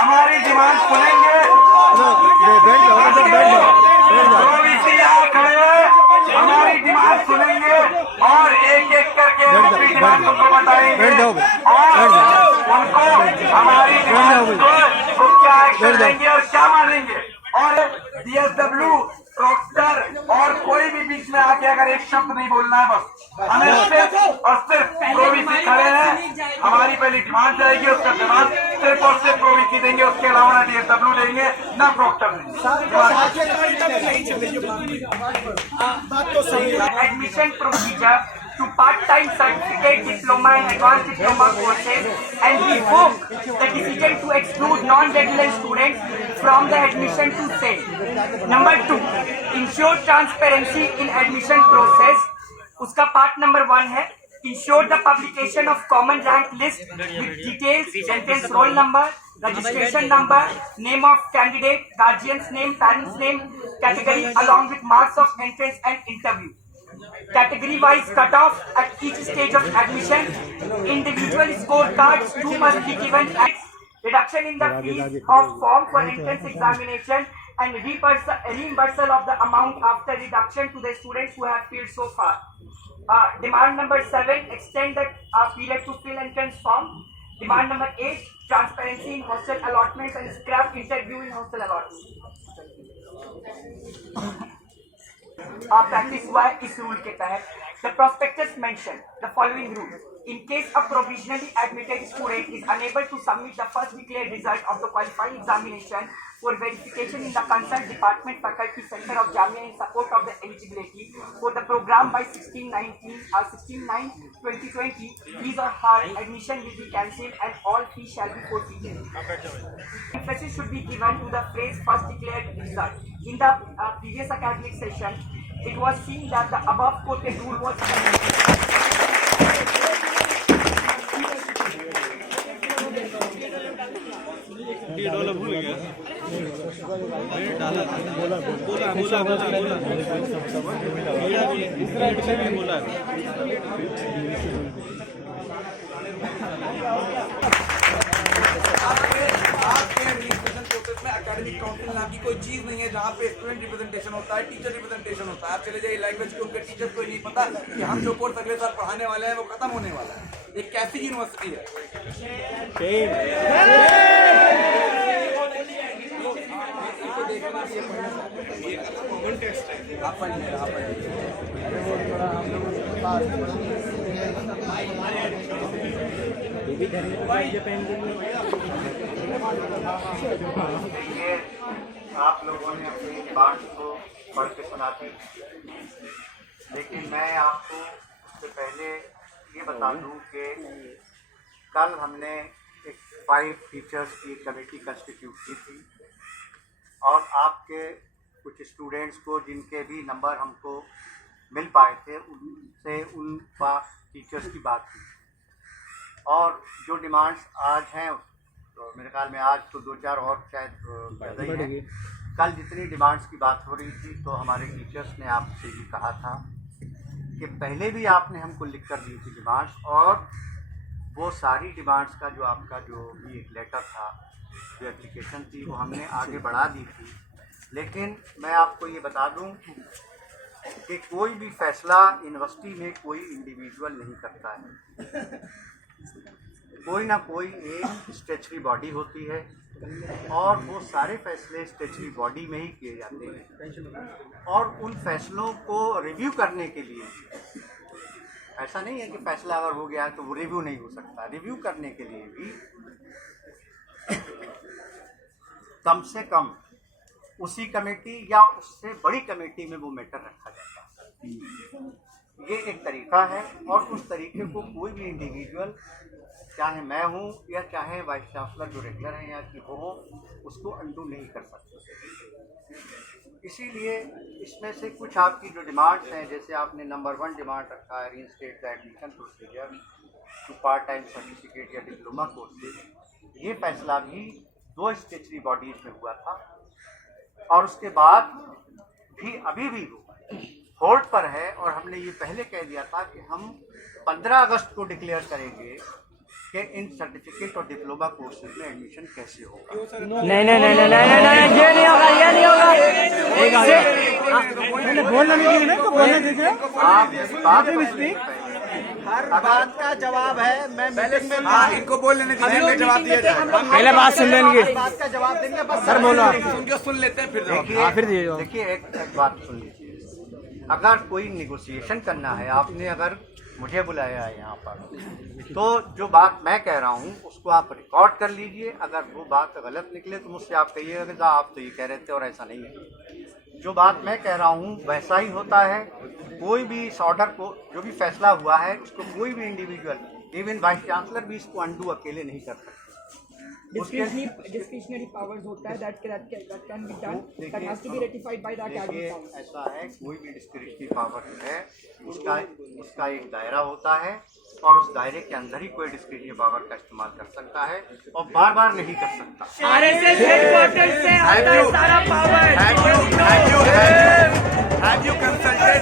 हमारी डिमांड सुनेंगे, हमारी डिमांड सुनेंगे और एक एक करके अपनी डिमांड उनको बताएंगे और उनको हमारी डिमांड को क्या एक्शन लेंगे और क्या मानेंगे। और DSW डॉक्टर और कोई भी बीच में आके अगर एक शब्द नहीं बोलना है, बस हमें सिर्फ और सिर्फ प्रोवीसी खड़े हैं। हमारी पहली डिमांड जाएगी, उसका डिमांड सिर्फ और सिर्फ प्रोवीसी देंगे, उसके अलावा ना DSW देंगे ना डॉक्टर देंगे। Admission procedure to part-time certificate, diploma and advanced diploma courses, and we hope the decision to exclude non-regular students from the admission to SEN. Number 2, ensure transparency in admission process. उसका part number 1 है ensure the publication of common rank list with details, entrance roll number, registration number, name of candidate, guardian's name, parents' name, category along with marks of entrance and interview. Category-wise cutoff at each stage of admission. Individual scorecards 2 must be given. Reduction in the fees of form for entrance examination and reimbursal of the amount after reduction to the students who have failed so far. Demand number 7, extend the period to fill entrance form. Demand number 8, transparency in hostel allotments and scrap interview in hostel allotments. Practice हुआ है इस rule के तहत। The prospectus mention the following rule. In case a provisionally admitted student is unable to submit the first declared result of the qualifying examination for verification in the concerned department, faculty, center of Jamia in support of the eligibility for the program by 16/9/2020, his or her admission will be cancelled and all fees shall be forfeited. Emphasis should be given to the phrase first declared result. In the previous academic session, it was seen that the above quoted rule was dollar भूल गया बोला academic council नाम की कोई चीज नहीं है जहाँ पे स्टूडेंट रिप्रेजेंटेशन होता है, टीचर रिप्रेजेंटेशन होता है। आप चले जाइए लैंग्वेज के, उनके टीचर को नहीं पता कि हम जो कोर्स अगले साल पढ़ाने वाले हैं वो खत्म होने वाला है। एक कैसी यूनिवर्सिटी है? आप लोगों ने अपनी बात को पढ़ के सुना दी, लेकिन मैं आपको उससे पहले ये बता दूं कि कल हमने एक 5 टीचर्स की कमेटी कंस्टिट्यूट की थी और आपके कुछ स्टूडेंट्स को जिनके भी नंबर हमको मिल पाए थे उनसे उन टीचर्स की बात की और जो डिमांड्स आज हैं तो मेरे ख्याल में आज तो 2-4 और शायद ज़्यादा ही हैं। कल जितनी डिमांड्स की बात हो रही थी तो हमारे टीचर्स ने आपसे ये कहा था कि पहले भी आपने हमको लिख कर दी थी डिमांड्स और वो सारी डिमांड्स का जो आपका जो भी एक लेटर था, जो एप्लीकेशन थी, वो हमने आगे बढ़ा दी थी। लेकिन मैं आपको ये बता दूं कि कोई भी फैसला यूनिवर्सिटी में कोई इंडिविजुअल नहीं करता है, कोई ना कोई एक स्टैच्यूटरी बॉडी होती है और वो सारे फैसले स्टैच्यूटरी बॉडी में ही किए जाते हैं और उन फैसलों को रिव्यू करने के लिए ऐसा नहीं है कि फैसला अगर हो गया तो वो रिव्यू नहीं हो सकता। रिव्यू करने के लिए भी कम से कम उसी कमेटी या उससे बड़ी कमेटी में वो मैटर रखा जाता है। ये एक तरीका है और उस तरीके को कोई भी इंडिविजुअल चाहे मैं हूँ या चाहे वाइस चांसलर जो रेगुलर हैं यहाँ की हो, उसको अंडू नहीं कर सकते। इसीलिए इसमें से कुछ आपकी जो डिमांड्स हैं, जैसे आपने नंबर 1 डिमांड रखा है reinstate the admission procedure to part time certificate या डिप्लोमा कोर्सेज, ये फैसला भी 2 स्टेचुटरी बॉडीज में हुआ था और उसके बाद भी अभी भी होल्ड पर है। और हमने ये पहले कह दिया था कि हम 15 अगस्त को डिक्लेयर करेंगे कि इन सर्टिफिकेट और डिप्लोमा कोर्सेज में एडमिशन कैसे होगा। नहीं, ये नहीं होगा, ये नहीं होगा। बोलना नहीं है तो बोलने दीजिए। आप इस बात हर बात का जवाब है। मैं मीटिंग में इनको बोल लेने दीजिए, जवाब दिया जाए। पहले बात सुन लेंगे, बात का जवाब देंगे। बस सर बोलो, सुन लेते हैं फिर देखिए एक बात सुन लीजिए। अगर कोई निगोशिएशन करना है, आपने अगर मुझे बुलाया है यहाँ पर, तो जो बात मैं कह रहा हूँ उसको आप रिकॉर्ड कर लीजिए। अगर वो बात गलत निकले तो मुझसे आप कहिएगा आप तो ये कह रहे थे और ऐसा नहीं है। जो बात मैं कह रहा हूँ वैसा ही होता है। कोई भी इस ऑर्डर को, जो भी फैसला हुआ है, उसको कोई भी इंडिविजुअल, इवन वाइस चांसलर भी इसको अंडू अकेले नहीं कर सकते। discretionary powers होता है that can be done, that has to be ratified by the academic council. ऐसा है, कोई भी डिस्क्रिशनरी पावर है उसका एक दायरा होता है और उस दायरे के अंदर ही कोई डिस्क्रिशनरी पावर का इस्तेमाल कर सकता है और बार बार नहीं कर सकता। RSS headquarters से आता है सारा power. Have you consulted?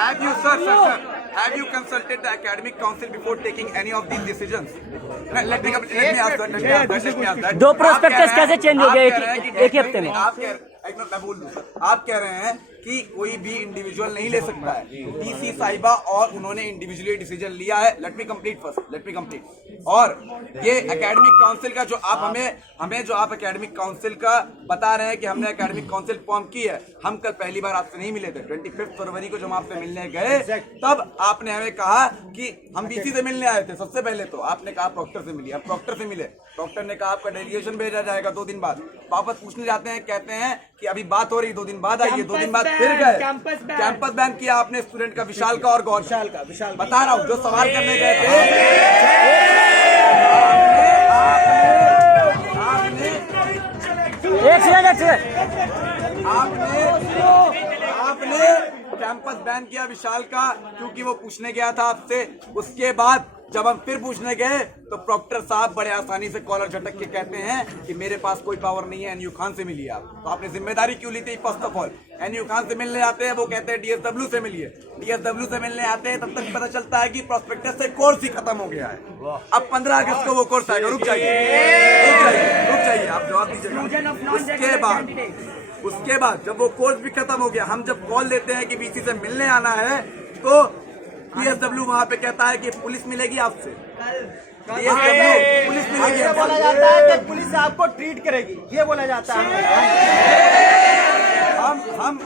Have you, sir, have you consulted the academic council before taking any of these decisions? Let me ask that. दो प्रोस्पेक्टस कैसे चेंज हो गए एक ही हफ्ते में? मैं बोल दूं सर, आप कह रहे हैं कि कोई भी इंडिविजुअल नहीं ले सकता है। डीसी साहिबा और उन्होंने इंडिविजुअली डिसीजन लिया है। Let me complete. और ये एकेडमिक काउंसिल का जो आप हमें जो आप एकेडमिक काउंसिल का बता रहे हैं कि हमने एकेडमिक काउंसिल फॉर्म की है, हम कल पहली बार आपसे नहीं मिले थे। 25 फरवरी को जब आपसे मिलने गए तब आपने हमें कहा कि हम बीसी से मिलने आए थे। सबसे पहले तो आपने कहा प्रॉक्टर से मिलिए, हम प्रॉक्टर से मिले। प्रॉक्टर ने कहा आपका डेलीगेशन भेजा जाएगा 2 दिन बाद। वापस पूछने जाते हैं, कहते हैं कि अभी बात हो रही, 2 दिन बाद आइए। 2 दिन बाद फिर गए, कैंपस बैन किया आपने स्टूडेंट का, विशाल का और गौर का। बता रहा हूँ, जो सवाल करने गए थे आपने कैंपस बैन किया विशाल का, क्योंकि वो पूछने गया था आपसे। उसके बाद जब हम फिर पूछने गए तो प्रॉक्टर साहब बड़े आसानी से कॉलर झटक के कहते हैं कि मेरे पास कोई पावर नहीं है, एनयू खान से मिलिए आप। तो आपने जिम्मेदारी क्यों ली थी? First of all NU Khan से मिलने आते हैं, वो कहते हैं डीएसडब्ल्यू से मिलिए। डीएसडब्ल्यू से मिलने आते हैं, तब तक पता चलता है कि प्रॉस्पेक्टस से कोर्स ही खत्म हो गया है। अब 15 अगस्त को वो कोर्स आएगा। रुक जाइए, आप जवाब दीजिए। उसके बाद जब वो कोर्स भी खत्म हो गया, हम जब कॉल लेते हैं कि बीसी से मिलने आना है, तो डीएसडब्ल्यू वहाँ पे कहता है कि पुलिस मिलेगी आपसे। डीएसडब्ल्यू पुलिस मिलेगी। बोला जाता है कि पुलिस आपको ट्रीट करेगी, ये बोला जाता है।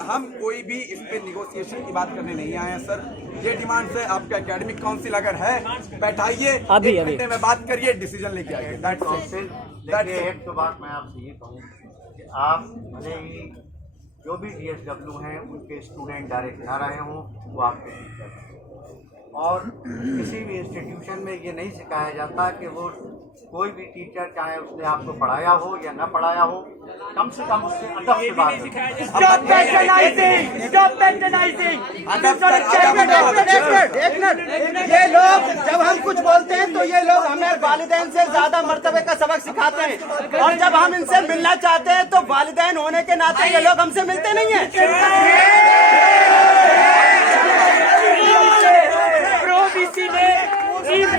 हम कोई भी इस पे निगोशिएशन की बात करने नहीं आए हैं सर। ये डिमांड है आपका एकेडमिक काउंसिल अगर है, बैठाइए, 1 घंटे में बात करिए, डिसीजन लेके आइए। देखिए, एक तो बात मैं आपसे ये कहूँ कि आप भले ही जो भी डीएसडब्ल्यू हैं उनके स्टूडेंट डायरेक्ट ना रहे हों, वो आपके टीचर हैं। और किसी भी इंस्टीट्यूशन में ये नहीं सिखाया जाता कि वो कोई भी टीचर, चाहे उसने आपको पढ़ाया हो या ना पढ़ाया हो, कम से कम उससे अदब से बात करें। ये लोग जब हम कुछ बोलते हैं तो ये लोग हमें वालिदैन से ज्यादा मर्तबे का सबक सिखाते हैं, और जब हम इनसे मिलना चाहते हैं तो वालिदैन होने के नाते ये लोग हमसे मिलते नहीं है। चीफ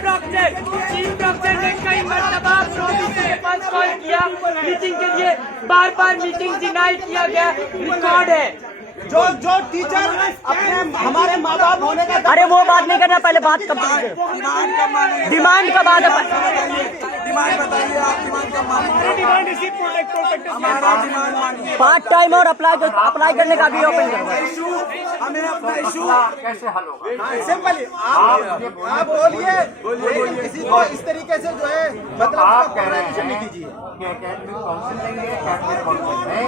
डॉक्टर ने कई मरतबा प्रोविसी के पास कॉल किया मीटिंग के लिए, बार मीटिंग डिनाई किया गया, रिकॉर्ड है। जो टीचर अपने हमारे माँ बाप होने का, अरे वो बात नहीं करना, पहले बात कब डिमांड का बात है। डिमांड बताइए आप, डिमांड का पार्ट टाइम और अप्लाई करने का भी ओपन करो। हमें अपना तो इशू मसला कैसे हल होगा? सिंपली आप बोलिए, लेकिन किसी को इस तरीके से जो है मतलब आप उसका कह रहे पोलराइजेशन नहीं हैं कीजिए। कि एकेडमिक काउंसिल नहीं है, एकेडमिक काउंसिल है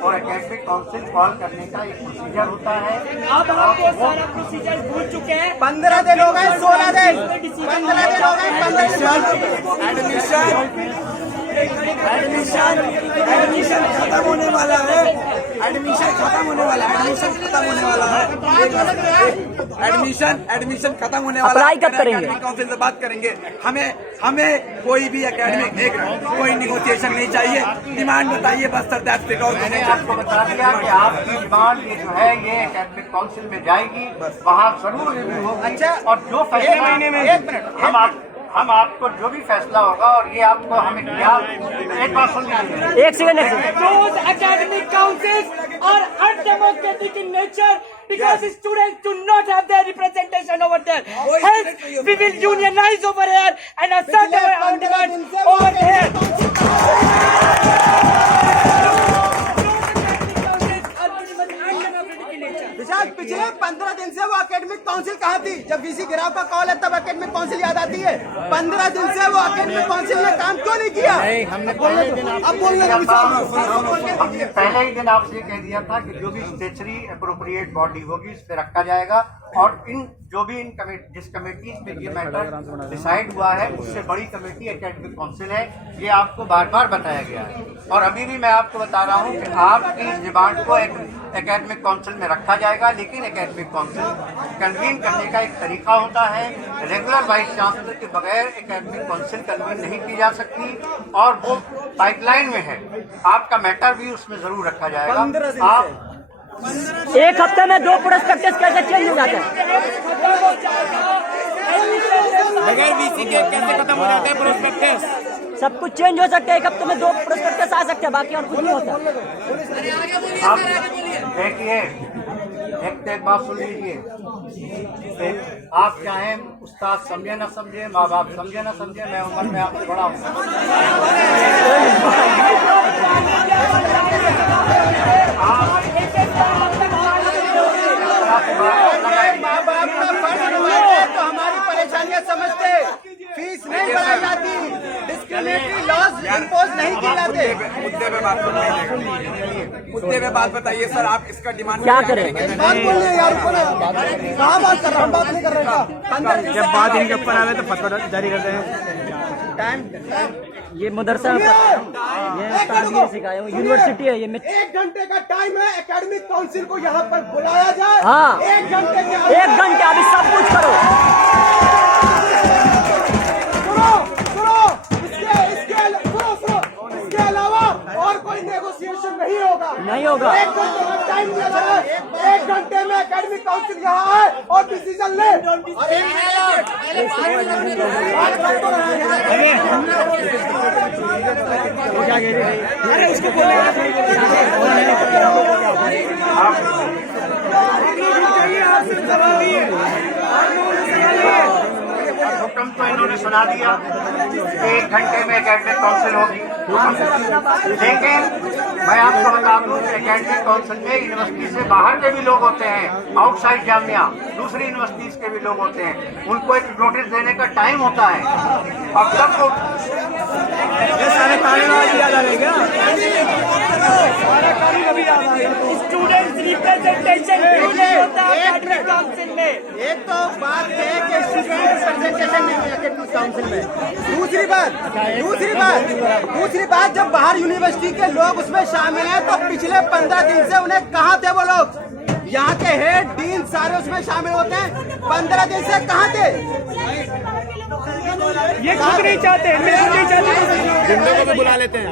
और एकेडमिक काउंसिल कॉल करने का एक प्रोसीजर होता है। अब आप वो सारा प्रोसीजर भूल चुके हैं। 15 दिन हो गए, 16 दिन, 15 दिन हो गए, 15 एडमिशन खत्म होने वाला है। एडमिशन खत्म होने वाला है। एडमिशन खत्म होने वाला है। अप्लाई कब करेंगे? एकेडमिक काउंसिल से बात करेंगे। हमें कोई भी एकेडमिक कोई निगोशिएशन नहीं चाहिए। डिमांड बताइए बस सर, दैट्स इट। और मैंने आपको बता दिया कि आपकी डिमांड ये जो है ये एकेडमिक काउंसिल में जाएगी, वहाँ जरूर रिव्यू होगी। अच्छा, और जो फैसला एक मिनट, हम आपको जो भी फैसला होगा और ये आपको हमें क्या एक बात सुन लीजिए। एक second Those academic councils are undemocratic in nature because students do not have their representation over there. Hence, we will unionize over here and assert our demands over here. विशाल, पिछले 15 दिन से वो एकेडमिक काउंसिल कहाँ थी? जब VC गिराव का call है तब एकेडमिक काउंसिल याद आती है। 15 दिन से वो एकेडमिक काउंसिल ने काम क्यों नहीं किया? हमने पहले ही दिन आपसे ये कह दिया था कि जो भी स्टेचुरी अप्रोप्रिएट बॉडी होगी उस पर रखा जाएगा और जो भी जिस कमेटी में ये मैटर डिसाइड हुआ है उससे बड़ी कमेटी एकेडमिक काउंसिल है। ये आपको बार बार बताया गया है और अभी भी मैं आपको बता रहा हूँ कि आपकी डिमांड को एकेडमिक काउंसिल में रखा जाएगा, लेकिन एकेडमिक काउंसिल कन्वीन करने का एक तरीका होता है। रेगुलर वाइस चांसलर के बगैर एकेडमिक काउंसिल कन्वीन नहीं की जा सकती और वो पाइपलाइन में है। आपका मैटर भी उसमें जरूर रखा जाएगा। आप एक हफ्ते में 2 प्रोस्पेक्टस कैसे चेंज हो जाते हैं? बगैर वीसी के कैसे खत्म हो जाते हैं प्रोस्पेक्टस? सब कुछ चेंज हो सकता है, एक हफ्ते में 2 प्रोस्पेक्टस आ सकते हैं, बाकी और कुछ नहीं होता। आप देखिए, एक बात सुन लीजिए। आप चाहें उस्ताद समझे ना समझे, माँ बाप समझे ना समझे, मैं उम्र में आपसे बड़ा हूँ। माँ बाप का फर्ज निभाते तो हमारी परेशानियाँ समझते, फीस नहीं बढ़ाई जाती, डिस्क्रिमिनेटरी लॉज इम्पोज नहीं किए जाते। मुद्दे पे बात बताइए सर, आप इसका डिमांड क्या करें? बात बोलिए यार, कहाँ बात कर रहा हूँ? बात नहीं कर रहे। जब बात इनके ऊपर आवे तो फतवा जारी करते हैं। टाइम ये मदरसा में ये तालीम सिखाया हूँ, यूनिवर्सिटी है ये। 1 घंटे का टाइम है, एकेडमिक काउंसिल को यहाँ पर बुलाया जाए। हाँ, 1 घंटे के 1 घंटे अभी सब कुछ करो। इसके अलावा और कोई नेगोशिएशन नहीं होगा। नहीं होगा। 1 घंटे का टाइम दिया जाए, 1 घंटे में एकेडमिक काउंसिल यहाँ आए और डिसीजन ले। अरे उसको हुक्म तो इन्होंने सुना दिया कि 1 घंटे में एकेडमिक काउंसिल होगी, लेकिन मैं आपको बता दूं कि एकेडमिक काउंसिल में यूनिवर्सिटी से बाहर के भी लोग होते हैं, आउटसाइड जामिया, दूसरी यूनिवर्सिटीज के भी लोग होते हैं। उनको एक नोटिस देने का टाइम होता है। अब तक तो सारे तालेबान याद आ रहे क्या? Students representation क्यों नहीं होता academic council में? एक तो बात है कि स्टूडेंट रिप्रेजेंटेशन नहीं है एकेडमिक काउंसिल में। दूसरी बात जब बाहर यूनिवर्सिटी के लोग उसमें शामिल हैं तो पिछले 15 दिन से उन्हें कहाँ थे वो लोग? यहाँ के हेड डीन सारे उसमें शामिल होते हैं। 15 दिन से कहाँ थे? ये खुद नहीं चाहते, गुंडों को भी बुला लेते हैं।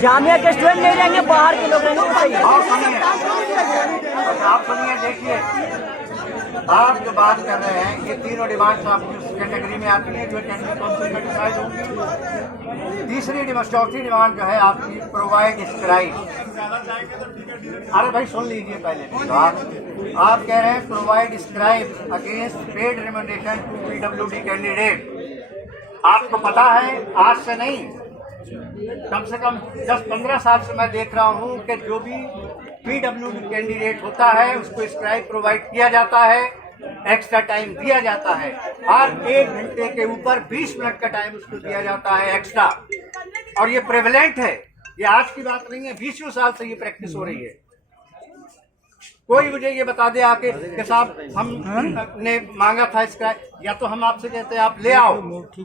जामिया के स्टूडेंट नहीं रहेंगे, बाहर के लोग रहेंगे। आप सुनिए, देखिए, आप जो बात कर रहे हैं ये तीनों डिमांड्स आपकी उस कैटेगरी में आती है जो एकेडमिक काउंसिल में डिसाइड होंगी। चौथी डिमांड जो है आपकी प्रोवाइड स्क्राइब। अरे भाई सुन लीजिए पहले तो आप कह रहे हैं provide scribe against paid recommendation to PWD candidate. आपको पता है आज से नहीं, कम से कम 10-15 साल से मैं देख रहा हूँ कि जो भी PWD कैंडिडेट होता है उसको स्क्राइब प्रोवाइड किया जाता है, एक्स्ट्रा टाइम दिया जाता है। हर 1 घंटे के ऊपर 20 मिनट का टाइम उसको दिया जाता है एक्स्ट्रा, और ये प्रेवलेंट है, ये आज की बात नहीं है, 20 साल से ये प्रैक्टिस हो रही है। कोई मुझे ये बता दे आके कि साहब हमने मांगा था इसका, या तो हम आपसे कहते हैं आप ले आओ,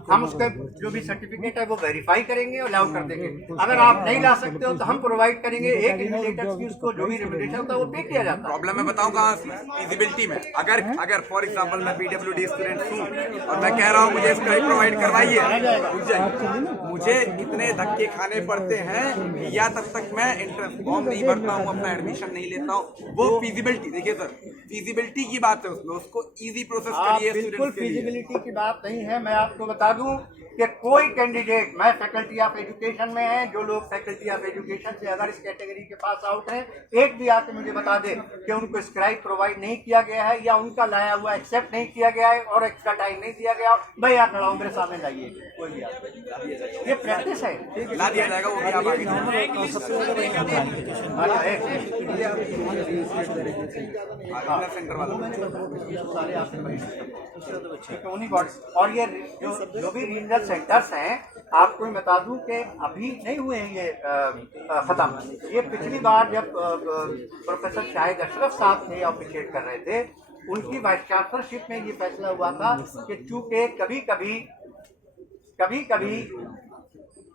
हम उसका जो भी सर्टिफिकेट है वो वेरीफाई करेंगे और अलाउ कर देंगे। अगर आप नहीं ला सकते हो तो हम प्रोवाइड करेंगे, एक इन्विजिलेटर की उसको जो भी रेम्युनरेशन होता है वो पे किया जाता है। प्रॉब्लम मैं बताऊं कहाँ से, फिजिबिलिटी में। अगर फॉर एग्जांपल मैं PWD स्टूडेंट हूँ और मैं कह रहा हूँ मुझे इसका प्रोवाइड करवाइए, मुझे इतने धक्के खाने पड़ते हैं या तब तक मैं एंट्रेंस फॉर्म नहीं भरता हूँ, अपना एडमिशन नहीं लेता हूँ। वो फिजिबिलिटी, देखिए सर, फिजिबिलिटी की बात है उसमें, उसको इजी प्रोसेस करिए। बिल्कुल फिजिबिलिटी की बात नहीं है। मैं आपको बता दूं कि कोई कैंडिडेट, मैं फैकल्टी ऑफ एजुकेशन में है, जो लोग फैकल्टी ऑफ एजुकेशन से अगर इस कैटेगरी के पास आउट हैं, एक भी आके मुझे बता दे कि उनको स्क्राइब प्रोवाइड नहीं किया गया है या उनका लाया हुआ एक्सेप्ट नहीं किया गया है और एक्स्ट्रा टाइम नहीं दिया गया, मैं यहाँ खड़ा हूँ, मेरे सामने लाइए कोई भी आके। ये प्रैक्टिस है, ला दिया जाएगा, वो भी आप आगे सेंटर वाला। और ये जो भी रीजनल सेंटर्स हैं, आपको मैं बता दूं कि अभी नहीं हुए हैं ये खत्म। ये पिछली बार जब प्रोफेसर शाहिद अशरफ साहब थे ऑफिशिएट कर रहे थे, उनकी वाइस चांसलरशिप में ये फैसला हुआ था कि चूंकि कभी कभी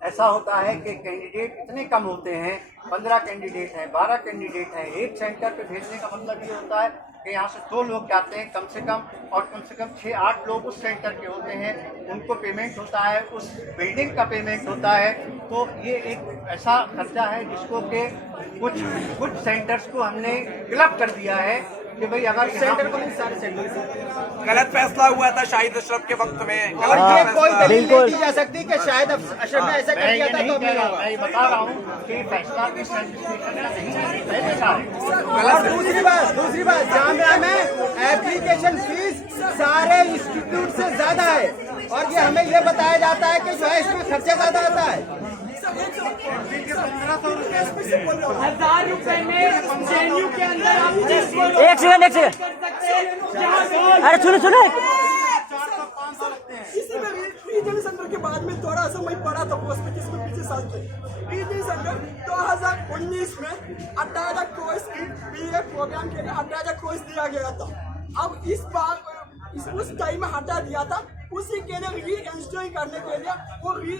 ऐसा होता है कि कैंडिडेट इतने कम होते हैं, 15 कैंडिडेट हैं, 12 कैंडिडेट हैं, एक सेंटर पे भेजने का मतलब ये होता है कि यहाँ से 2 लोग जाते हैं कम से कम, और कम से कम 6-8 लोग उस सेंटर के होते हैं, उनको पेमेंट होता है, उस बिल्डिंग का पेमेंट होता है। तो ये एक ऐसा खर्चा है जिसको कि कुछ सेंटर्स को हमने क्लब कर दिया है कि भाई अगर सेंटर को नहीं, सारे सेंटर गलत फैसला हुआ था शाहिद अशरफ के वक्त में। और ये कोई दलील नहीं दी जा सकती कि शायद अशरफ ने ऐसा कर दिया था तो मैं बता रहा हूँ कि फैसला की पहले का है। और दूसरी बात जामिया में एप्लीकेशन फीस सारे इंस्टीट्यूट से ज्यादा है, और ये हमें ये बताया जाता है कि जो है इसमें खर्चा ज्यादा आता है। 1000 रुपए में जेएनयू के अंदर आप एक सेकंड अरे सुनो इसी में रीजनल सेंटर के बाद में थोड़ा सा मैं पढ़ा था पोस्ट में, किसमें पिछले साल के रीजनल सेंटर 2019 में 18 कोर्स की BA प्रोग्राम के लिए 18 कोर्स दिया गया था। अब इस बार उस टाइम में हटा दिया था, उसी के लिए री इंस्टॉल करने के लिए, वो री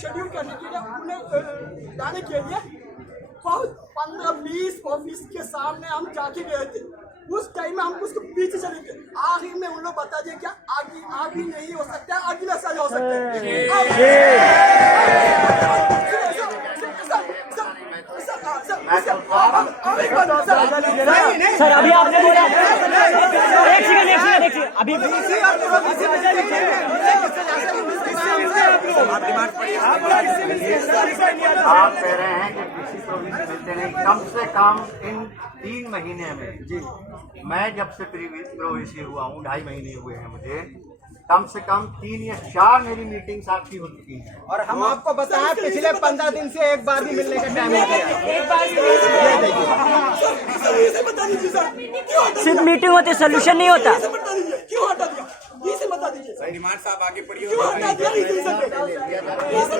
शेड्यूल करने के लिए, उन्हें लाने के लिए बहुत 15-20 ऑफिस के सामने हम जाके गए थे। उस टाइम में हम उसको पीछे चले गए, आखिर में उन लोग बता दिए क्या आगे नहीं हो सकता, अगला साल हो सकता है। सर अभी आपने बोला, एक सेकंड अभी आप कह रहे हैं कि किसी को भी मिलते नहीं, कम से कम इन 3 महीने में जी, मैं जब से प्रवेशी हुआ हूँ 2.5 महीने हुए हैं मुझे, कम से कम 3 या 4 मेरी मीटिंग्स आपकी हो चुकी हैं। और हम आपको बताएं पिछले 15 दिन से एक बार भी मिलने का टाइम नहीं दिया, एक बार सिर्फ मीटिंग होती, सोल्यूशन नहीं होता। क्यों हटा दिया, ये बता दीजिए। डिमांड साहब आगे पढ़िए, क्यों हटा दिया,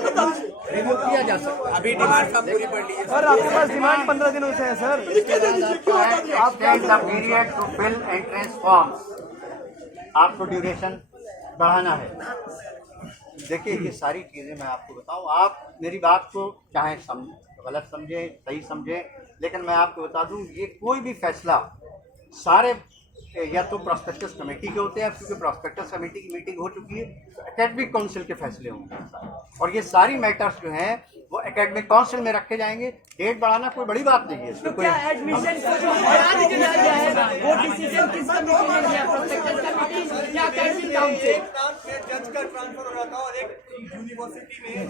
बता दीजिए। रिमूव किया जा सकता अभी डिमांड साहब पूरी पढ़ लीजिए सर, आपके पास डिमांड 15 दिनों से है sir, period to fill entrance forms, आपको ड्यूरेशन बढ़ाना है। देखिए ये सारी चीजें मैं आपको बताऊं, आप मेरी बात को चाहे गलत समझे सही समझे, लेकिन मैं आपको बता दूं ये कोई भी फैसला सारे या तो प्रोस्पेक्टस कमेटी के होते हैं, क्योंकि प्रोस्पेक्टस कमेटी की मीटिंग हो चुकी है, एकेडमिक काउंसिल के फैसले होंगे, और ये सारी मैटर्स जो हैं वो एकेडमिक काउंसिल में रखे जाएंगे। डेट बढ़ाना कोई बड़ी बात नहीं है, इसमें कोई एडमिशन को बढ़ा दिया जाएगा, वो डिसीजन किस कमेटी ने लिया, प्रोस्पेक्टस कमेटी या एकेडमिक काउंसिल? जज का ट्रांसफर हो रहा था और एक यूनिवर्सिटी में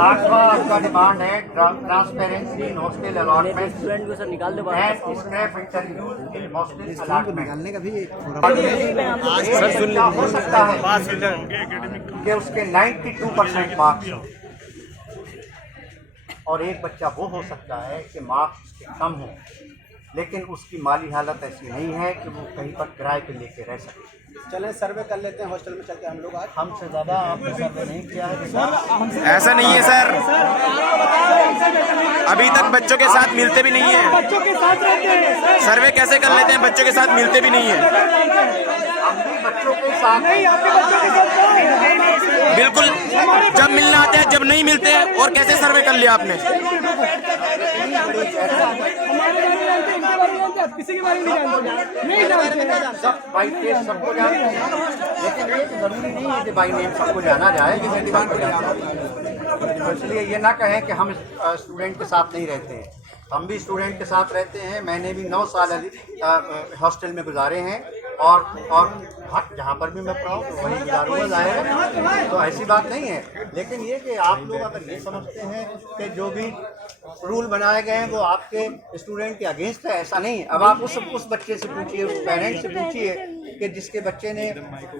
आपका डिमांड है transparency in hostel allotment student को सर निकाल दो बाहर। And scrap interview in hostel allotment. हो सकता है कि उसके 92% मार्क्स हो और एक बच्चा वो हो सकता है कि मार्क्स उसके कम हो, लेकिन उसकी माली हालत ऐसी नहीं है कि वो कहीं पर किराए पे लेके रह सके। चले सर्वे कर लेते हैं हॉस्टल में चलते हम लोग आज। हमसे ज़्यादा आपने सर्वे नहीं किया है। ऐसा नहीं है सर, अभी तक बच्चों के साथ मिलते भी नहीं है। बच्चों के साथ रहते हैं। सर्वे कैसे कर लेते हैं, बच्चों के साथ मिलते भी नहीं है। बच्चों के साथ नहीं, आपके बच्चों के साथ बिल्कुल, जब मिलना आते हैं जब नहीं मिलते हैं। और कैसे सर्वे कर लिया आपने? किसी के बारे में नहीं जानते। सब बाई फेस सबको जानते हैं, लेकिन ये जरूरी नहीं है कि बाई नेम सबको जाना जाए। तो इसलिए ये ना कहें कि हम स्टूडेंट के साथ नहीं रहते हैं, हम भी स्टूडेंट के साथ रहते हैं। मैंने भी 9 साल हॉस्टल में गुजारे हैं और जहाँ पर भी मैं पढ़ा हूँ वहीं गुजारूंगा ज़ाहिर है, तो ऐसी बात नहीं है। लेकिन ये कि आप लोग अगर ये समझते हैं कि जो भी रूल बनाए गए हैं वो आपके स्टूडेंट के अगेंस्ट है, ऐसा नहीं है। अब आप उस बच्चे से पूछिए, उस पेरेंट्स से पूछिए कि जिसके बच्चे ने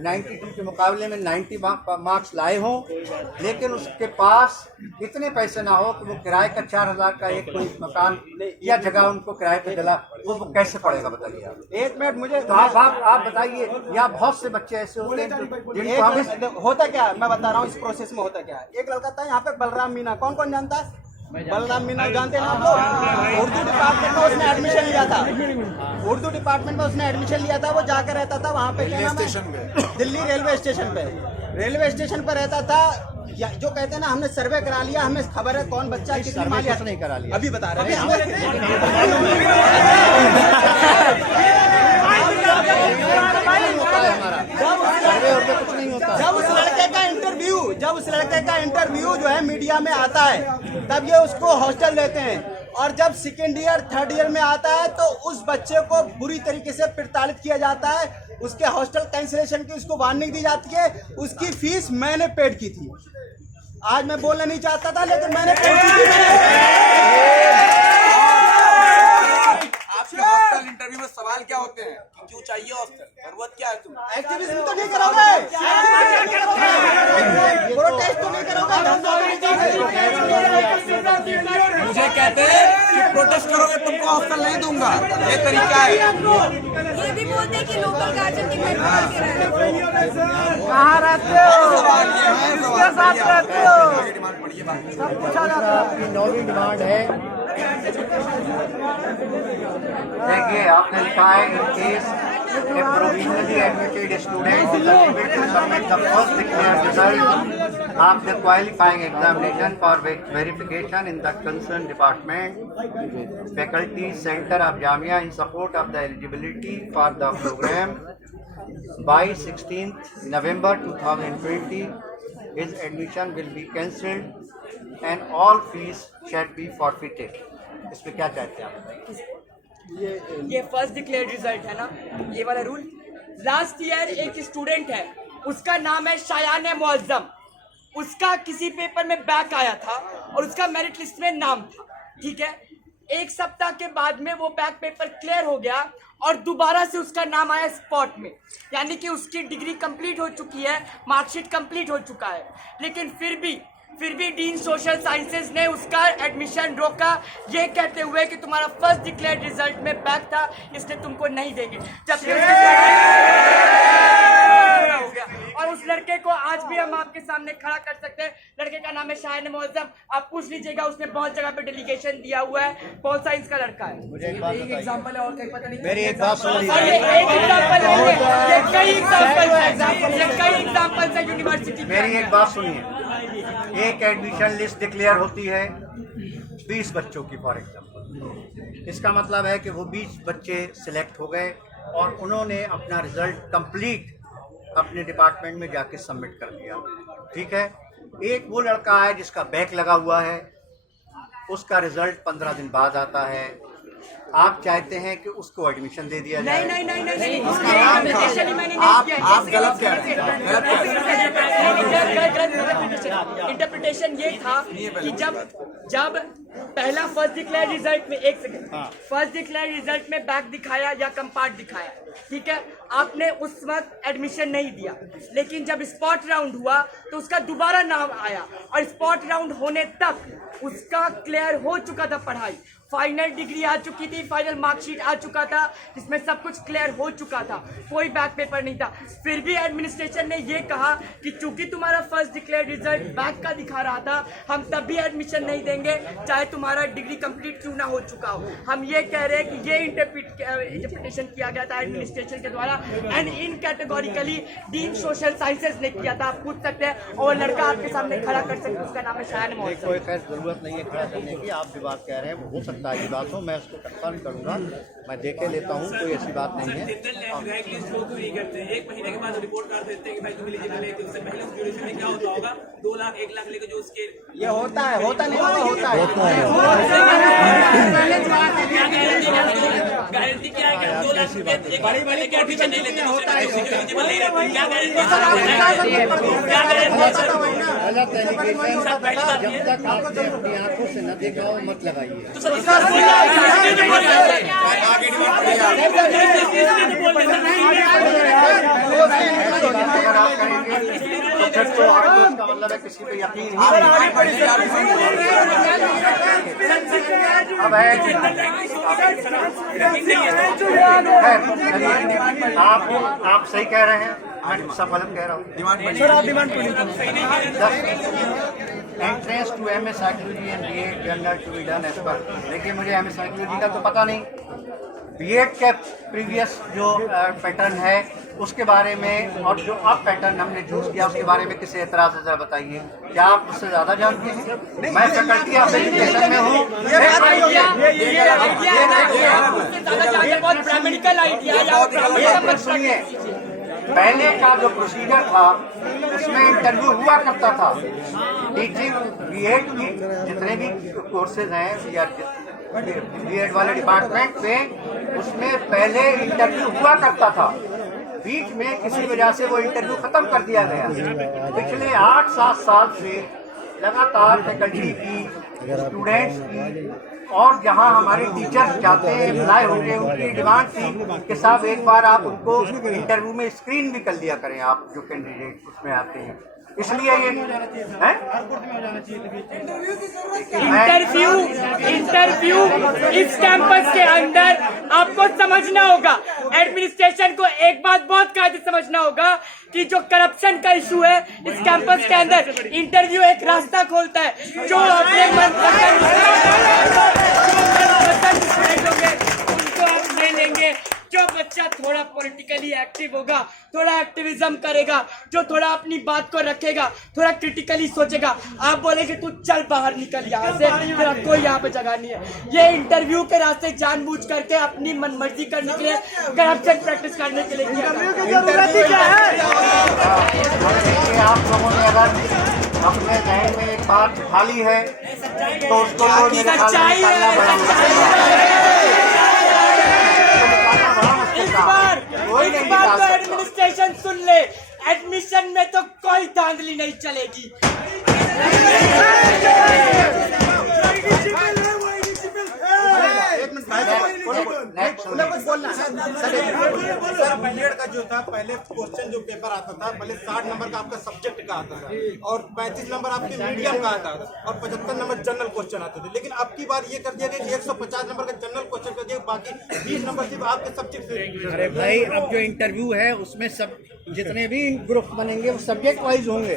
92 के मुकाबले में 90 मार्क्स लाए हों, लेकिन उसके पास इतने पैसे ना हो कि वो किराए का 4000 का एक कोई मकान या जगह उनको किराए पे दिला, वो कैसे पड़ेगा बताइए आप। एक मिनट मुझे तो आप बताइए। या बहुत से बच्चे ऐसे होते हैं जिनको हम होता क्या है, मैं बता रहा हूँ इस प्रोसेस में होता क्या है। एक लड़का था यहाँ पे बलराम मीना, कौन कौन जानता है? बलराम मीना जानते हैं ना आप लोग? उर्दू डिपार्टमेंट में उसने एडमिशन लिया था, उर्दू डिपार्टमेंट में उसने एडमिशन लिया था। वो जाकर रहता था वहाँ पे, क्या नाम है, दिल्ली रेलवे स्टेशन पे। रेलवे स्टेशन पर रहता था। जो कहते हैं ना हमने सर्वे करा लिया, हमें खबर है कौन बच्चा कितनी माली नहीं करा लिया। अभी बता रहे हैं। कुछ नहीं होता। जब उस लड़के का इंटरव्यू जो है मीडिया में आता है, तब ये उसको हॉस्टल देते हैं। और जब सेकेंड ईयर थर्ड ईयर में आता है तो उस बच्चे को बुरी तरीके से प्रताड़ित किया जाता है। उसके हॉस्टल कैंसिलेशन की उसको वार्निंग दी जाती है। उसकी फीस मैंने पेड की थी। आज मैं बोलना नहीं चाहता था, लेकिन मैंने पेड की थी। आपके हॉस्टल इंटरव्यू में सवाल क्या होते हैं? क्यों चाहिए हॉस्टल? जरूरत क्या है तुम्हें? एक्टिविज्म तो नहीं करोगे, प्रोटेस्ट तो नहीं करोगे। मुझे कहते हैं कि प्रोटेस्ट करोगे तुमको हॉस्टल नहीं दूंगा, ये तरीका है। ये भी बोलते हैं कि लोकल गार्जियन की कहाँ रहते हो? किसके साथ रहते हो? आपकी नौवीं डिमांड है, देखिए आपने लिखा है in case a provisionally admitted student is unable to submit the first declared result of the qualifying examination for verification in the concerned department, faculty center of Jamia in support of the eligibility for the program by 16th November 2020, his admission will be cancelled and all fees shall be forfeited. इस पे क्या चाहते हैं आप? ये first declared result है ना, ये वाला रूल। लास्ट ईयर एक स्टूडेंट है, उसका नाम है शायान मुअज्जम। उसका किसी पेपर में बैक आया था और उसका मेरिट लिस्ट में नाम था, ठीक है। एक सप्ताह के बाद में वो बैक पेपर क्लियर हो गया और दोबारा से उसका नाम आया स्पॉट में, यानी कि उसकी डिग्री कंप्लीट हो चुकी है, मार्कशीट कंप्लीट हो चुका है, लेकिन फिर भी डीन सोशल साइंसेज ने उसका एडमिशन रोका, ये कहते हुए कि तुम्हारा फर्स्ट डिक्लेयर्ड रिजल्ट में बैक था, इसलिए तुमको नहीं देंगे। जब हो गया और उस लड़के को आज भी हम आपके सामने खड़ा कर सकते हैं। लड़के का नाम है शायान मुअज्जम, आप पूछ लीजिएगा, उसने बहुत जगह पे डेलीगेशन दिया हुआ है। पॉल साइंस का लड़का है। मुझे एक एग्जाम्पल है और कहीं पता नहीं। मेरी एक बात सुन लीजिए। और ये एक एग्जाम्पल है, ये कई एग्जाम्पल है यूनिवर्सिटी। मेरी एक बात सुनिए, एक एडमिशन लिस्ट डिक्लेयर होती है 20 बच्चों की फॉर एग्जाम्पल। इसका मतलब है कि वो 20 बच्चे सिलेक्ट हो गए और उन्होंने अपना रिजल्ट कंप्लीट अपने डिपार्टमेंट में जाके सबमिट कर दिया, ठीक है। एक वो लड़का है जिसका बैक लगा हुआ है, उसका रिजल्ट 15 दिन बाद आता है, आप चाहते हैं कि उसको एडमिशन दे दिया जाए? नहीं, आप गलत कह रहे हैं, गलत कह रहे हैं। इंटरप्रिटेशन ये था कि जब पहला फर्स्ट डिक्लेयर रिजल्ट में फर्स्ट डिक्लेयर रिजल्ट में बैक दिखाया या कंपार्ट दिखाया, ठीक है, आपने उस वक्त एडमिशन नहीं दिया, लेकिन जब स्पॉट राउंड हुआ तो उसका दोबारा नाम आया और स्पॉट राउंड होने तक उसका क्लियर हो चुका था पढ़ाई, फाइनल डिग्री आ चुकी थी, फाइनल मार्कशीट आ चुका था, जिसमें सब कुछ क्लियर हो चुका था, कोई बैक पेपर नहीं था। फिर भी एडमिनिस्ट्रेशन ने ये कहा कि चूंकि तुम्हारा फर्स्ट डिक्लेयर रिजल्ट बैक का दिखा रहा था, हम तब भी एडमिशन नहीं देंगे चाहे तुम्हारा डिग्री कंप्लीट क्यों ना हो चुका हो। हम ये कह रहे हैं कि ये इंटरप्रिटेशन किया गया था एडमिनिस्ट्रेशन के द्वारा and in categorically dean social sciences ने किया था। आप पूछ सकते हैं और लड़का आपके सामने खड़ा कर सकते हैं, उसका नाम है शायन मोहम्मद। कोई खैर जरूरत नहीं है खड़ा करने की, आप जो बात कह रहे हैं हो सकता है बात हो, मैं उसको कंफर्म करूंगा, मैं देखे लेता हूँ, कोई ऐसी बात नहीं है। एक महीने के बाद रिपोर्ट कर देते हैं कि भाई तुम एलिजिबल है, उससे पहले उस ड्यूरेशन में क्या होता होगा, 2 लाख 1 लाख लेके जो उसके ये होता है, होता नहीं होता है। गारंटी क्या है कि 2 लाख रुपए एक बड़ी बड़ी लेके एडमिशन नहीं लेते, होता है एलिजिबल नहीं रहती, क्या गारंटी है? क्या गारंटी है? गलत एलिगेशन जब तक आपने अपनी आंखों से न देखा हो मत लगाइए। तो मतलब है किसी पे यकीन अब है आप सही कह रहे हैं, मैं सब गलत कह रहा हूँ। Entrance to MA psychology and BEd general to be done as per. देखिए मुझे एमए साइकोलॉजी का तो पता नहीं, बीएड के प्रीवियस जो पैटर्न है उसके बारे में और जो अब पैटर्न हमने चूज किया उसके बारे में किसी एतराज है, जरा बताइए। क्या आप उससे ज्यादा जानते हैं? मैं फैकल्टी ऑफ एजुकेशन में हूँ। सुनिए, पहले का जो प्रोसीजर था उसमें इंटरव्यू हुआ करता था। टीचिंग बीएड की जितने भी कोर्सेज हैं या बीएड वाले डिपार्टमेंट में, उसमें पहले इंटरव्यू हुआ करता था, बीच में किसी वजह से वो इंटरव्यू खत्म कर दिया गया। पिछले 8-7 साल से लगातार फैकल्टी की, स्टूडेंट्स की और जहां हमारे टीचर्स जाते हैं अप्लाई होंगे, उनकी डिमांड थी कि साहब एक बार आप उनको इंटरव्यू में स्क्रीन भी कर लिया करें, आप जो कैंडिडेट उसमें आते हैं। इसलिए ये इंटरव्यू इस कैंपस के अंदर आपको समझना होगा। एडमिनिस्ट्रेशन को एक बात बहुत कायदे समझना होगा कि जो करप्शन का इशू है इस कैंपस के अंदर, इंटरव्यू एक रास्ता खोलता है। जो अपने मनपसंद उनको आप ले लेंगे। जो बच्चा थोड़ा पॉलिटिकली एक्टिव होगा, थोड़ा एक्टिविज्म करेगा, जो थोड़ा अपनी बात को रखेगा, थोड़ा क्रिटिकली सोचेगा, आप बोलेंगे तू चल बाहर निकल यहाँ से, तेरा कोई यहाँ पे जगह नहीं है। ये इंटरव्यू के रास्ते जानबूझ करके अपनी मनमर्जी करने के लिए, करप्शन प्रैक्टिस करने के लिए किया। आप लोगों ने अगर अपने जहन में एक बात उठा ली है तो उसको सच्चाई है। इस बार तो एडमिनिस्ट्रेशन सुन ले, एडमिशन में तो कोई धांधली नहीं चलेगी। सर बीएड का जो था पहले क्वेश्चन जो पेपर आता था, पहले 60 नंबर का आपका सब्जेक्ट का आता था और 35 नंबर आपके मीडियम का आता था और 75 नंबर जनरल क्वेश्चन आते थे। लेकिन अब की बार ये कर दिया गया कि 150 नंबर का जनरल क्वेश्चन कर दिया, बाकी 20 नंबर सिर्फ आपके सब्जेक्ट से। अरे भाई अब जो इंटरव्यू है उसमें सब जितने भी ग्रुप बनेंगे वो सब्जेक्ट वाइज होंगे।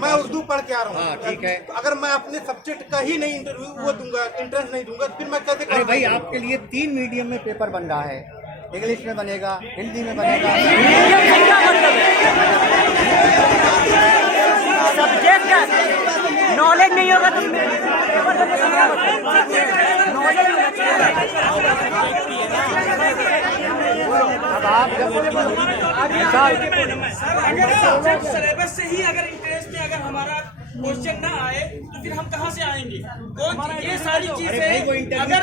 मैं उर्दू पढ़ के आ रहा हूँ, ठीक है। अगर मैं अपने सब्जेक्ट का ही नहीं इंटरव्यू वो दूंगा, एंट्रेंस नहीं दूंगा, फिर मैं कैसे? अरे भाई आपके लिए 3 मीडियम में पेपर बन रहा है, इंग्लिश में बनेगा, हिंदी में बनेगा। सब्जेक्ट का नॉलेज नहीं होगा तो अब आप सिलेबस से ही अगर इंटरेस्ट अगर हमारा क्वेश्चन ना आए तो फिर हम कहाँ से आएंगे? कौन ये सारी चीजें अगर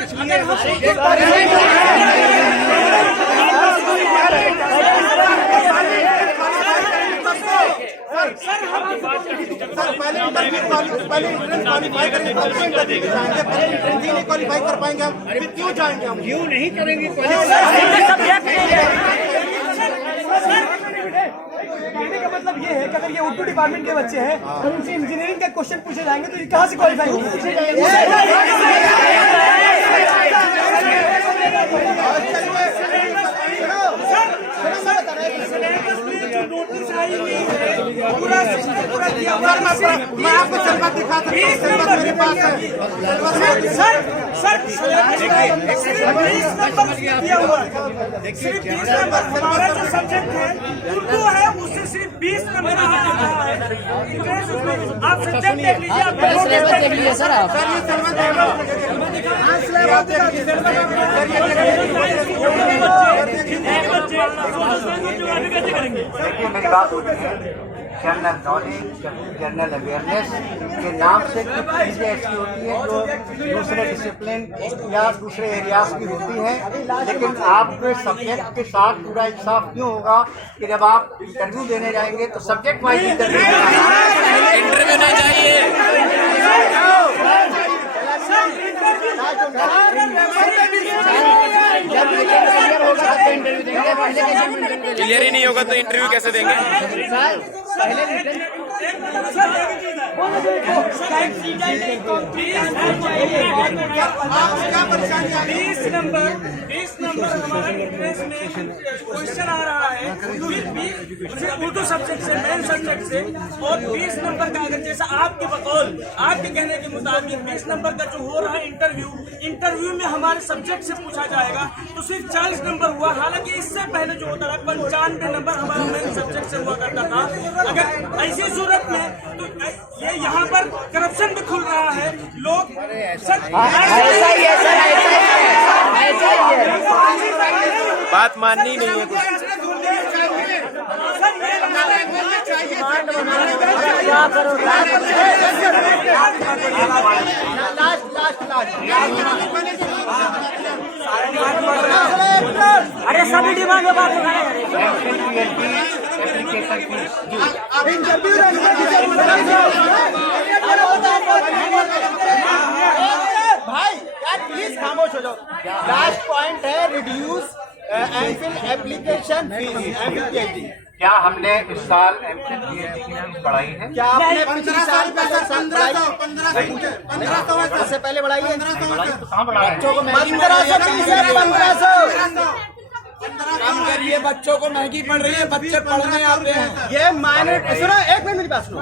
क्वालिफाई कर पाएंगे हम, क्यों जाएंगे हम? क्यों नहीं करेंगे? कहने का मतलब ये है कि अगर ये उर्दू डिपार्टमेंट के बच्चे हैं और उनसे इंजीनियरिंग का क्वेश्चन पूछे जाएंगे तो ये कहाँ से क्वालिफाई मैं आपको सिलेबस दिखा सकता हूँ, सिलेबस मेरे पास है। हमारा जो सब्जेक्ट है उर्दू है, उससे सिर्फ 20 नंबर आ रहा है। आप सब्जेक्ट देख लीजिए, आप देख लीजिए सर आप। देखिए मेरी बात होती है, जनरल नॉलेज, जनरल अवेयरनेस के नाम से कुछ चीज़ें ऐसी होती हैं जो दूसरे डिसिप्लिन या दूसरे एरियाज की होती हैं, लेकिन आपके सब्जेक्ट के साथ पूरा इंसाफ क्यों होगा कि जब आप इंटरव्यू देने जाएंगे तो सब्जेक्ट वाइज इंटरव्यू ना चाहिए। क्लियर ही नहीं होगा तो इंटरव्यू कैसे देंगे? बीस नंबर हमारा इंटरेस्ट में क्वेश्चन आ रहा है उर्दू सब्जेक्ट से, मेन सब्जेक्ट से, और 20 नंबर का अगर जैसा आपके बकौल, आपके कहने के मुताबिक 20 नंबर का जो हो रहा है इंटरव्यू में हमारे सब्जेक्ट से पूछा जाएगा तो सिर्फ 40 नंबर हुआ। हालांकि इससे पहले जो होता था 95 नंबर हमारा मेन सब्जेक्ट से हुआ करता था। अगर ऐसी सूरत में तो ये यहाँ पर करप्शन भी खुल रहा है। लोग बात माननी नहीं है कुछ। अरे सभी डिमांड में बात भाई यार प्लीज खामोश हो जाओ। लास्ट पॉइंट है reduce MPhil application fees, MPhil PhD. क्या हमने इस साल एमफिल पीएचडी की फीस बढ़ाई है? क्या आपने 15 साल पहले 1500 से पहले बढ़ाई है? कहाँ बढ़ाया है? 1530 है, 1500 कम करिए, बच्चों को महंगी पड़ रही है, बच्चे पढ़ने आते हैं। ये माइनर सुनो, एक मिनट मेरी बात सुनो।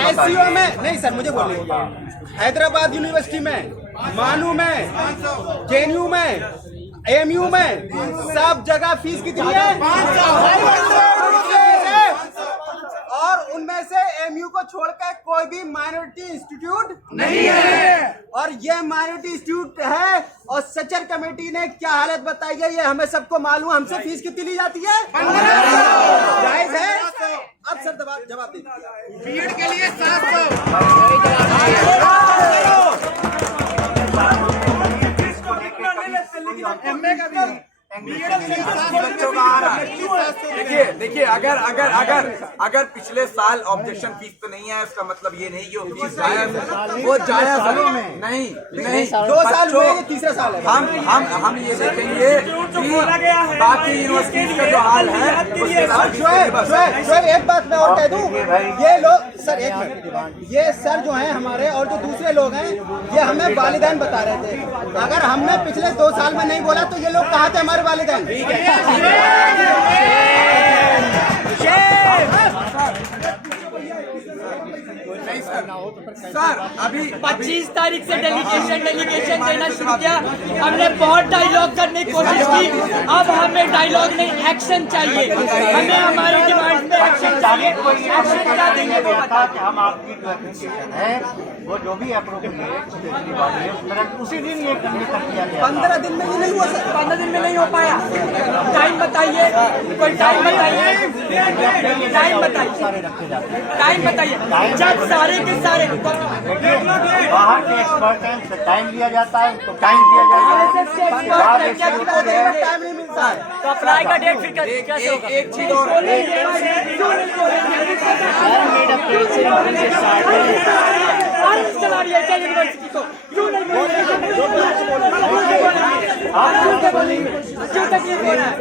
एससीओ में नहीं सर, मुझे बोलने दीजिए। हैदराबाद यूनिवर्सिटी में, मानू में, जेएनयू में, एएमयू में, सब जगह फीस कितनी है? 500। और उनमें से एएमयू को छोड़कर कोई भी माइनॉरिटी इंस्टीट्यूट नहीं है। और ये माइनॉरिटी इंस्टीट्यूट है और सचर कमेटी ने क्या हालत बताई है ये हमें सबको मालूम। हमसे फीस कितनी ली जाती है? 1500। जायज है? अब सर जवाब दे दीजिए। बीएड के लिए 700। एमए का भी बच्चों का आ रहा है। देखिए अगर पिछले साल ऑब्जेक्शन फीस पे नहीं है, इसका मतलब ये नहीं कि वो फीस जायज है, वो जायज है। नहीं 2 साल हुए, ये तीसरा साल है। हम ये देखेंगे कि बाकी यूनिवर्सिटीज का जो हाल है। एक बात मैं और कह दूं, ये लोग सर एक मिनट, ये सर जो हैं हमारे और जो दूसरे लोग हैं ये हमें वालिदैन बता रहे थे। अगर हमने पिछले 2 साल में नहीं बोला तो ये लोग कहाँ थे हमारे वालिदैन? नहीं सर, सर अभी 25 तारीख से डेलीगेशन देना शुरू किया। हमने बहुत डायलॉग करने की कोशिश की, अब हमें डायलॉग नहीं एक्शन चाहिए। हमें हमारी डिमांड पे एक्शन चाहिए। एक्शन क्या देंगे वो बता। कि हम आपकी जो एप्लीकेशन है वो जो भी अप्रोप्रिएट उसी दिन ये करने कर दिया गया। 15 दिन में ये नहीं हुआ सर। 15 दिन में नहीं हो पाया। टाइम बताइए, कोई टाइम बताइए, टाइम बताइए, सारे रखे जाते हैं। टाइम बताइए। जब सारे के सारे बाहर के एक्सपर्ट हैं, उनसे टाइम दिया जाता है, उनको टाइम दिया जाता है। टाइम नहीं मिलता है। तो अप्लाई का डेट फिर कैसे होगा? एक चीज और चला रही है क्या यूनिवर्सिटी को? क्यों नहीं क्यों तकलीफ हो रहा है?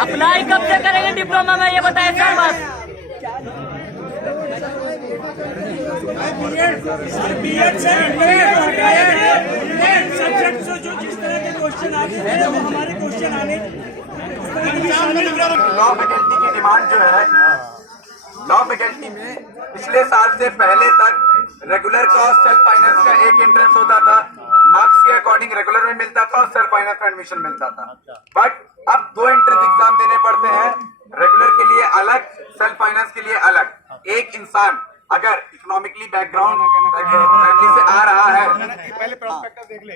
अप्लाई कब से करेंगे डिप्लोमा में, ये बताए सर बस। बीएड से हटाया है। सब्जेक्ट से जो जिस तरह के क्वेश्चन आते हैं वो हमारे क्वेश्चन आने लॉ फैकल्टी की डिमांड जो है, लॉ फैकल्टी में पिछले साल से पहले तक रेगुलर का और सेल्फ फाइनेंस का एक एंट्रेंस होता था। मार्क्स के अकॉर्डिंग रेगुलर में मिलता था और सेल्फ फाइनेंस में एडमिशन मिलता था। बट अब 2 एंट्रेंस एग्जाम देने पड़ते हैं, रेगुलर के लिए अलग, सेल्फ फाइनेंस के लिए अलग। एक इंसान अगर इकोनॉमिकली बैकग्राउंड फैमिली से आ रहा है, पहले प्रोस्पेक्टस देख ले,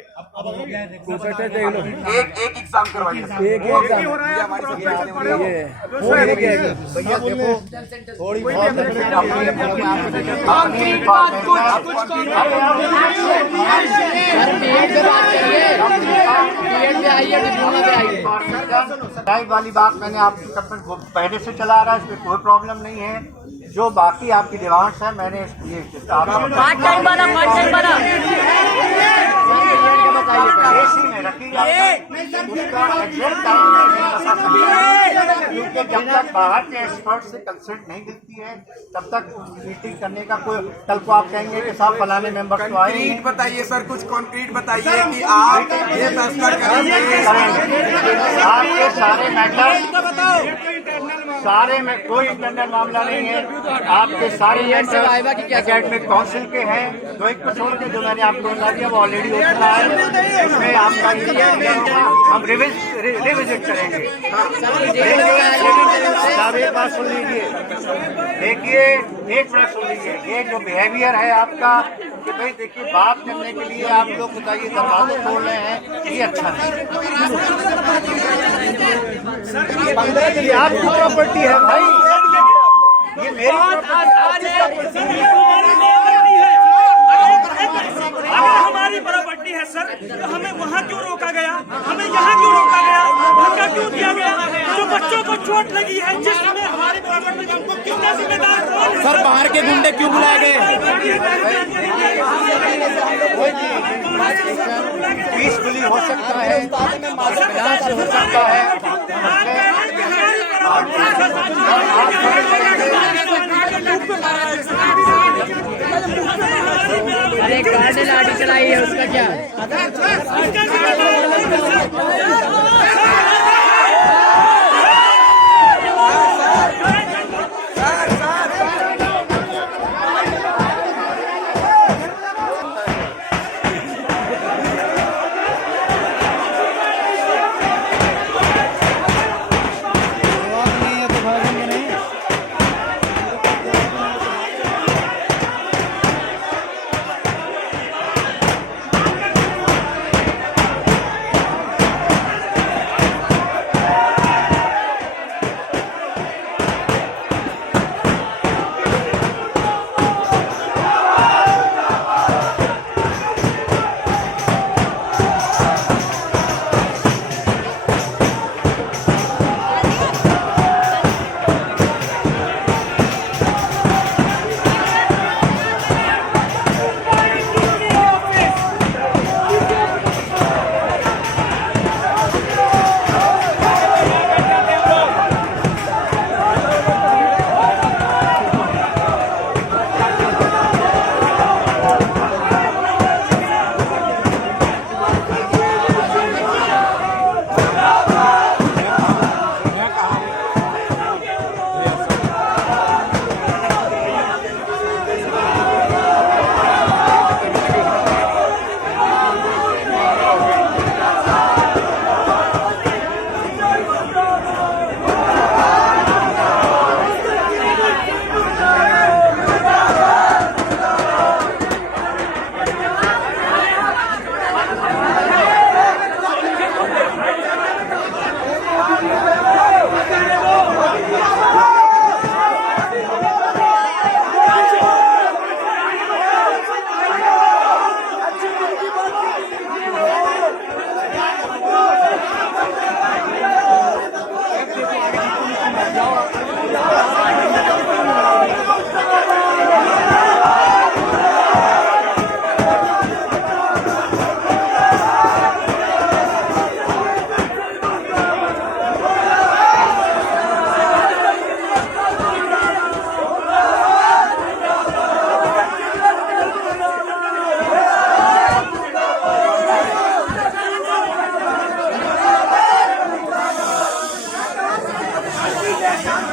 एक एग्जाम करवाइए। राइट वाली बात मैंने आपकी तब तक पहले से चला रहा है, इसमें कोई प्रॉब्लम नहीं है। जो बाकी आपकी डिमांड्स है मैंने पार्ट टाइम वाला एसी में रखी जाती है, उसका एग्जैक्ट टाइम क्योंकि जब तक बाहर के एक्सपर्ट से कंसल्ट नहीं मिलती है तब तक मीटिंग करने का कोई, कल को आप कहेंगे कि साहब फलाने मेंबर तो आए। कंक्रीट बताइए सर, कुछ कंक्रीट बताइए कि आप ये फैसला करेंगे। आपके सारे मैटर सारे में कोई इंटरनल मामला नहीं है। आपके सारे एकेडमिक काउंसिल के हैं, जो एक को छोड़ के जो मैंने आपको बता दिया वो ऑलरेडी हो चुका है। उसमें आपका हम रिविजिट करेंगे। साहब एक बात सुन लीजिए, देखिए एक मिनट सुन लीजिए। ये जो बिहेवियर है आपका कि भाई देखिए बात करने के लिए आप लोग बताइए दरवाजे खोल रहे हैं, ये अच्छा नहीं। ये आपकी प्रॉपर्टी है भाई, ये मेरी अगर हमारी प्रॉपर्टी है सर तो हमें वहाँ क्यों रोका गया, हमें यहाँ क्यों रोका गया, धक्का क्यों दिया गया? जो बच्चों को चोट लगी है, जिसमें हमारी प्रॉपर्टी हमको कितना जिम्मेदार कौन है? सर बाहर के गुंडे क्यों बुलाए गए? पीसफुली हो सकता है, प्यार से हो सकता है। अरे गाड़ी लाठी चलाई है उसका क्या? निर्देशांक